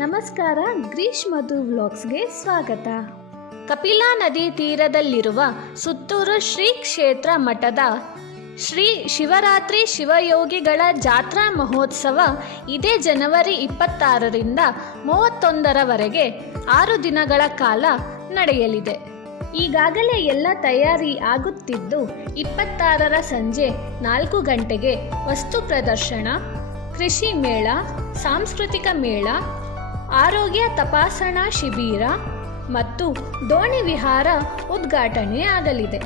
ನಮಸ್ಕಾರ, ಗ್ರೀಶ್ ಮಧು ವ್ಲಾಗ್ಸ್ಗೆ ಸ್ವಾಗತ. ಕಪಿಲಾ ನದಿ ತೀರದಲ್ಲಿರುವ ಸುತ್ತೂರು ಶ್ರೀ ಕ್ಷೇತ್ರ ಮಠದ ಶ್ರೀ ಶಿವರಾತ್ರಿ ಶಿವಯೋಗಿಗಳ ಜಾತ್ರಾ ಮಹೋತ್ಸವ ಇದೇ ಜನವರಿ 26ರಿಂದ 31ರವರೆಗೆ 6 ದಿನಗಳ ಕಾಲ ನಡೆಯಲಿದೆ. ಈಗಾಗಲೇ ಎಲ್ಲ ತಯಾರಿ ಆಗುತ್ತಿದ್ದು 26ರ ಸಂಜೆ 4 ಗಂಟೆಗೆ ವಸ್ತು ಪ್ರದರ್ಶನ, ಕೃಷಿ ಮೇಳ, ಸಾಂಸ್ಕೃತಿಕ ಮೇಳ, ಆರೋಗ್ಯ ತಪಾಸಣಾ ಶಿಬಿರ ಮತ್ತು ದೋಣಿ ವಿಹಾರ ಉದ್ಘಾಟನೆ ಆಗಲಿದೆ.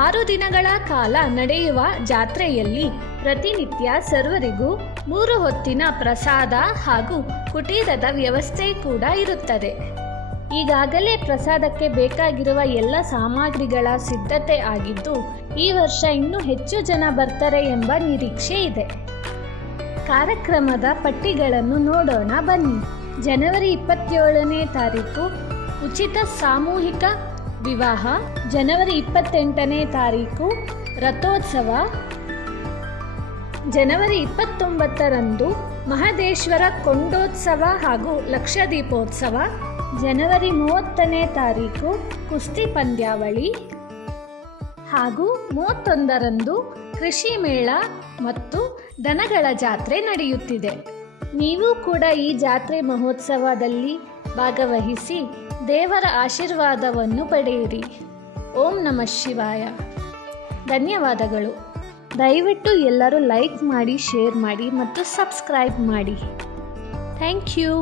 6 ದಿನಗಳ ಕಾಲ ನಡೆಯುವ ಜಾತ್ರೆಯಲ್ಲಿ ಪ್ರತಿನಿತ್ಯ ಸರ್ವರಿಗೂ 3 ಹೊತ್ತಿನ ಪ್ರಸಾದ ಹಾಗೂ ಕುಟೀರದ ವ್ಯವಸ್ಥೆ ಕೂಡ ಇರುತ್ತದೆ. ಈಗಾಗಲೇ ಪ್ರಸಾದಕ್ಕೆ ಬೇಕಾಗಿರುವ ಎಲ್ಲ ಸಾಮಗ್ರಿಗಳ ಸಿದ್ಧತೆ ಆಗಿದ್ದು, ಈ ವರ್ಷ ಇನ್ನೂ ಹೆಚ್ಚು ಜನ ಬರ್ತಾರೆ ಎಂಬ ನಿರೀಕ್ಷೆ ಇದೆ. ಕಾರ್ಯಕ್ರಮದ ಪಟ್ಟಿಗಳನ್ನು ನೋಡೋಣ ಬನ್ನಿ. ಜನವರಿ 27ನೇ ತಾರೀಕು ಉಚಿತ ಸಾಮೂಹಿಕ ವಿವಾಹ, ಜನವರಿ 28ನೇ ತಾರೀಕು ರಥೋತ್ಸವ, ಜನವರಿ 29ರಂದು ಮಹದೇಶ್ವರ ಕೊಂಡೋತ್ಸವ ಹಾಗೂ ಲಕ್ಷದೀಪೋತ್ಸವ, ಜನವರಿ 30ನೇ ತಾರೀಕು ಕುಸ್ತಿ ಪಂದ್ಯಾವಳಿ ಹಾಗೂ 31ರಂದು ಕೃಷಿ ಮೇಳ ಮತ್ತು ದನಗಳ ಜಾತ್ರೆ ನಡೆಯುತ್ತಿದೆ. ನೀವು ಕೂಡ ಈ ಜಾತ್ರೆ ಮಹೋತ್ಸವದಲ್ಲಿ ಭಾಗವಹಿಸಿ ದೇವರ ಆಶೀರ್ವಾದವನ್ನು ಪಡೆಯಿರಿ. ಓಂ ನಮಃ ಶಿವಾಯ. ಧನ್ಯವಾದಗಳು. ದಯವಿಟ್ಟು ಎಲ್ಲರೂ ಲೈಕ್ ಮಾಡಿ, ಶೇರ್ ಮಾಡಿ ಮತ್ತು ಸಬ್ಸ್ಕ್ರೈಬ್ ಮಾಡಿ. Thank you.